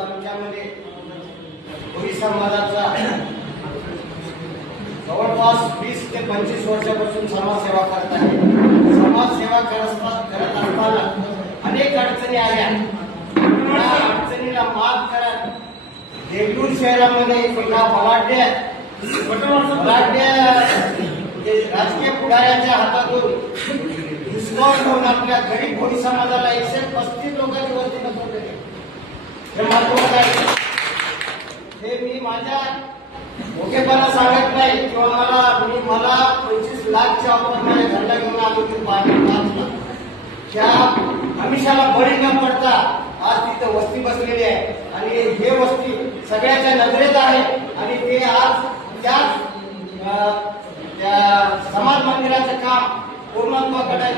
तालुक्यामध्ये भोई समाजाचा जवळपास 20 ते 25 वर्षापासून समाजसेवा करत आहे। समाजसेवा करत असताना अनेक अडचणी आल्या। त्या अडचणीला मात करत देगलूर शहरामध्ये एका बलाढ्य राजकीय पुढाऱ्यांच्या हातातून हिसकावून होऊन आपल्या गरीब भोई समाजाला 135 लोकांची वस्ती बसवली। हे महत्त्वाचं आहे। हे मी माझ्या मोठेपणा सांगत नाही किंवा मला 25 लाखच्या ऑफर माझ्या घरला घेऊन आलो की 5 लाख त्या आमिषाला बळी न पडता आज तिथे वस्ती बसलेली आहे आणि हे वस्ती सगळ्याच्या नजरेत आहे आणि ते आज त्या समाज मंदिराचं काम पूर्णत्वाकडे